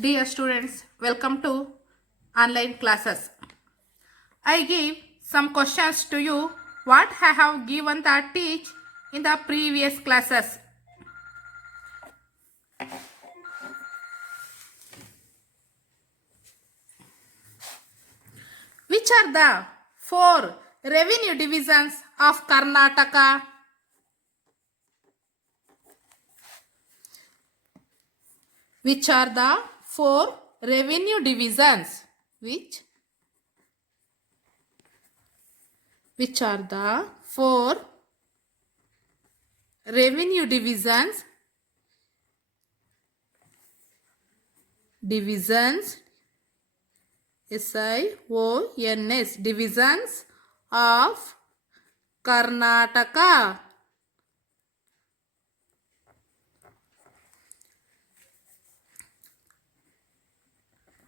Dear students, welcome to online classes. I give some questions to you what I have given the teach in the previous classes. Which are the four revenue divisions of Karnataka? Which are the four revenue divisions? Which are the four revenue divisions? SIONS divisions of Karnataka.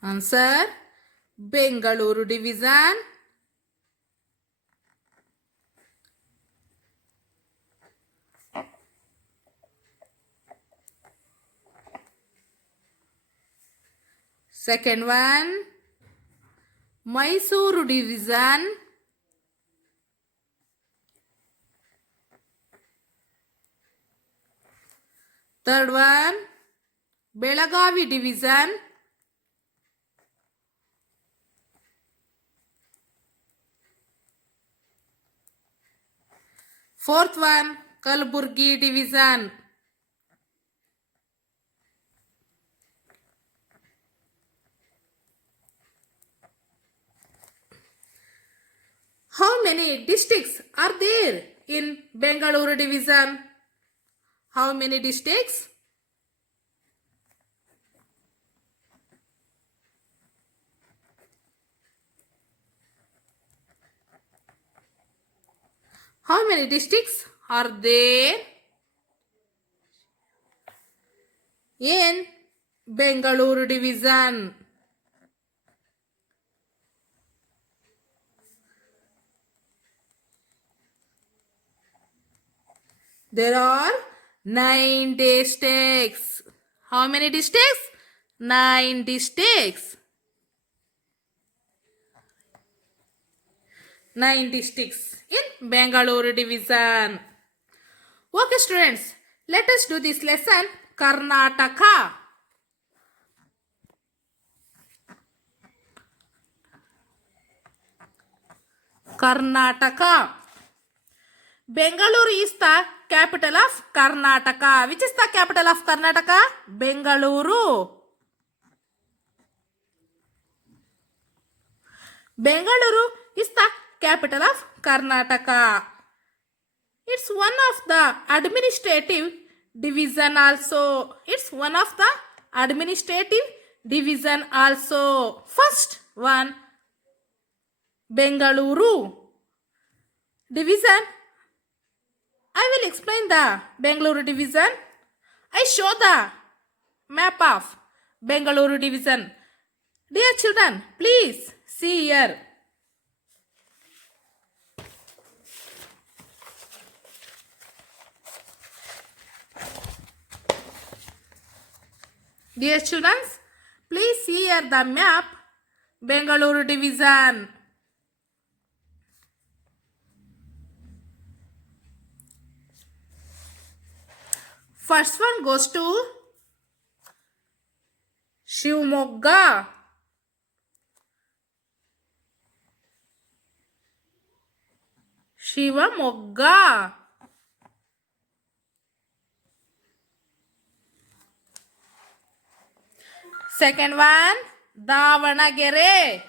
Answer: Bengaluru division, second one Mysuru division, third one Belagavi division, fourth one Kalaburgi division. How many districts are there in Bengaluru division? How many districts? How many districts are there in Bengaluru division? There are 9 districts. How many districts? 9 districts. 9 districts in Bengaluru division. Okay, students, let us do this lesson Karnataka. Karnataka. Bengaluru is the capital of Karnataka. Which is the capital of Karnataka? Bengaluru. Bengaluru is the capital of Karnataka. It's one of the administrative division also. It's one of the administrative division also. First one, Bengaluru division. I will explain the Bengaluru division. I show the map of Bengaluru division. Dear children, please see here. Dear children, please see here the map Bengaluru division. First one goes to Shivamogga. Shivamogga. Second one, Davanagere.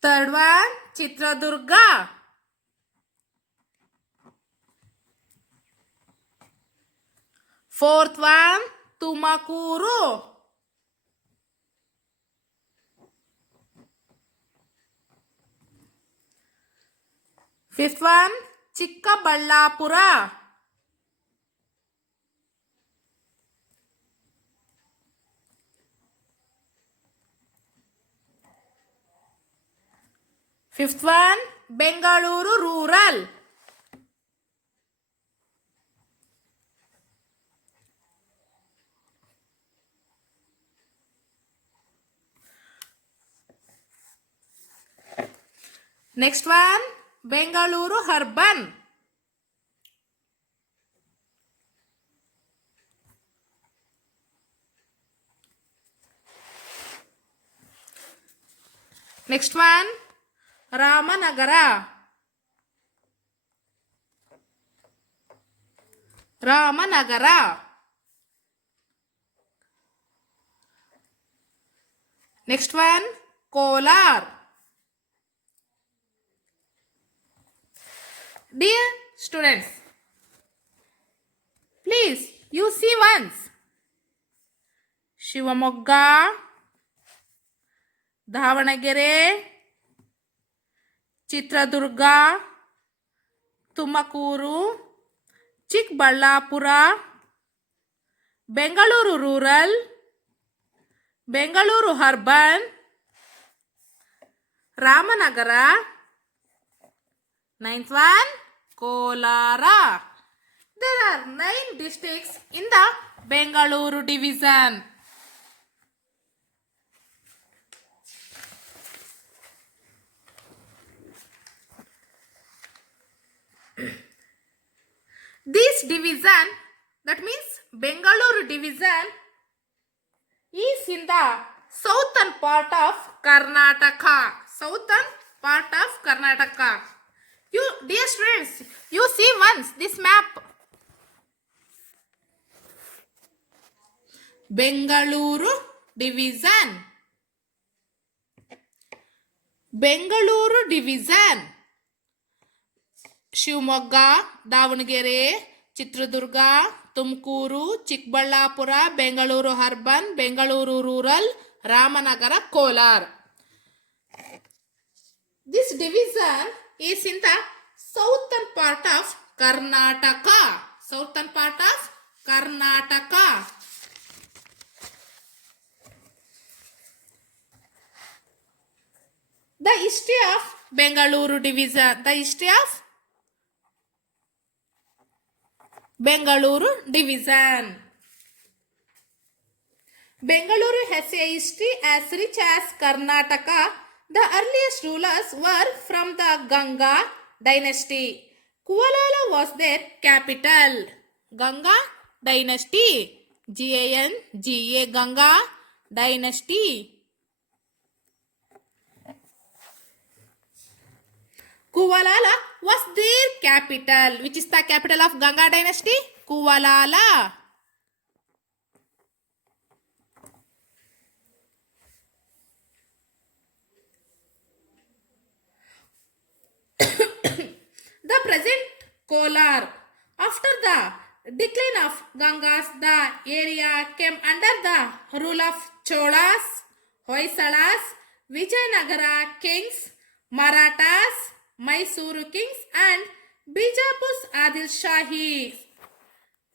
Third one, Chitradurga. Fourth one, Tumakuru. Fifth one, Chikkaballapura. Fifth one, Bengaluru rural. Next one, Bengaluru urban. Next one, Ramanagara. Ramanagara. Next one, Kolar. Dear students, please you see once. Shivamogga, Davanagere, Chitradurga, Tumakuru, Chikballapura, Bengaluru rural, Bengaluru urban, Ramanagara. Ninth one, Kolara. There are 9 districts in the Bengaluru division. This division, that means Bengaluru division, is in the southern part of Karnataka. Southern part of Karnataka. You, dear students, you see once this map. Bengaluru division. Bengaluru division. Shivamogga, Davanagere, Chitradurga, Tumkuru, Chikballapura, Bengaluru urban, Bengaluru rural, Ramanagara, Kolar. This division is in the southern part of Karnataka. Southern part of Karnataka. The history of Bengaluru division. The history of Bengaluru division. Bengaluru has a history as rich as Karnataka. The earliest rulers were from the Ganga dynasty. Kuvalala was their capital. Ganga dynasty. G-A-N-G-A, Ganga dynasty. Kuvalala was their capital. Which is the capital of Ganga dynasty? Kuvalala. The present Kolar. After the decline of Gangas, the area came under the rule of Cholas, Hoysalas, Vijayanagara kings, Marathas, Mysuru kings and Bijapur's Adil Shahi.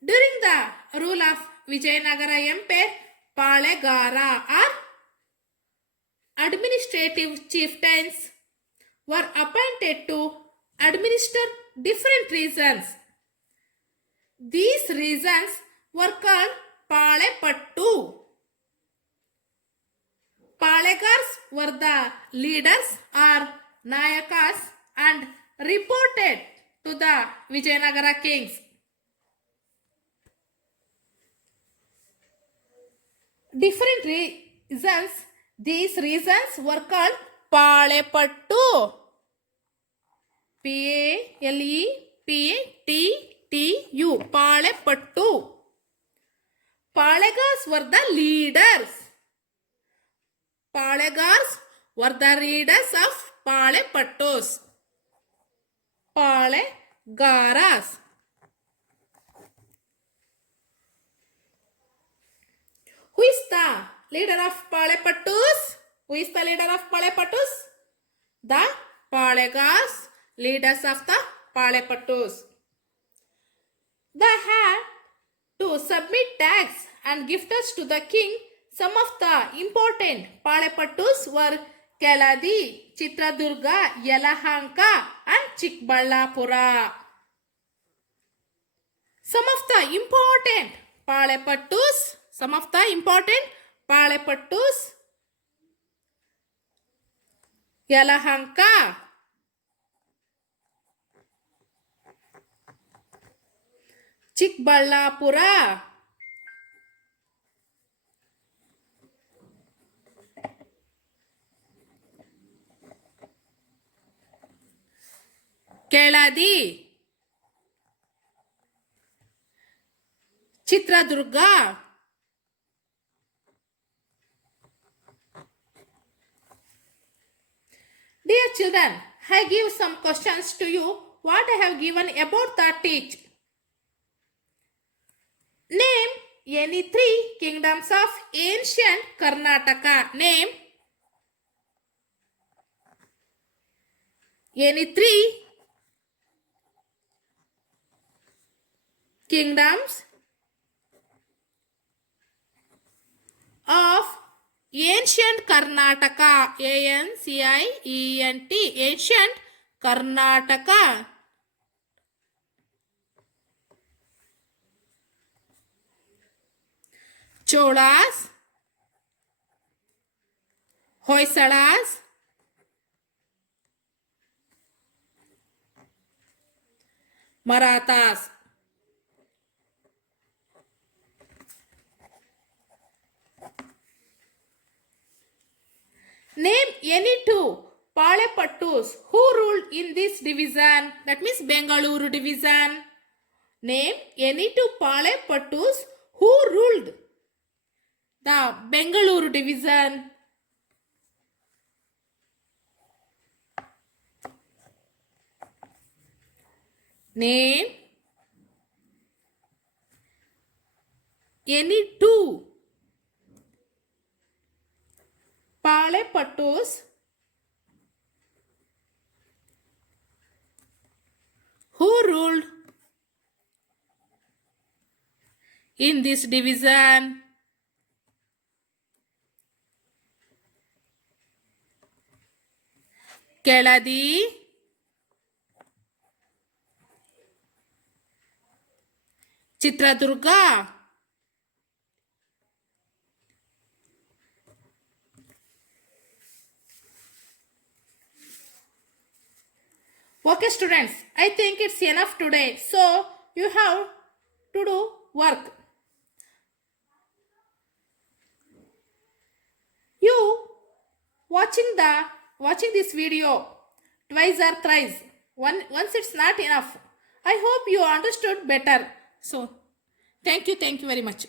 During the rule of Vijayanagara Empire, Palegara or administrative chieftains were appointed to administer different regions. These regions were called Palepattu. Palegars were the leaders or Nayakas and reported to the Vijayanagara kings. Different reasons, these reasons were called Palepattu. P-A-L-E-P-A-T-T-U. Palepattu. Palegars were the leaders. Palegars were the leaders of Palepattus. Palegaras. Who is the leader of Palepattus? Who is the leader of Palepattus? The Palegars, leaders of the Palepattus. They had to submit tax and gifts to the king. Some of the important Palepattus were Keladi, Chitradurga, Yelahanka, and Chikballapura. Some of the important Palepattus, Yelahanka, Chikballapura, Keladi, Chitradurga, Dear children, I give some questions to you. What I have given about the teach. Name any 3 kingdoms of ancient Karnataka. Name any 3 kingdoms of ancient Karnataka. ANCIENT. Ancient Karnataka. Cholas, Hoysalas, Marathas. Name any 2 Palepattus who ruled in this division. That means Bengaluru division. Name any 2 Palepattus who ruled the Bengaluru division. Name any 2 Palepattus who ruled in this division. Keladi, Chitradurga, okay students, I think it's enough today. So you have to do work. You watching this video twice or thrice. Once it's not enough. I hope you understood better. So thank you very much.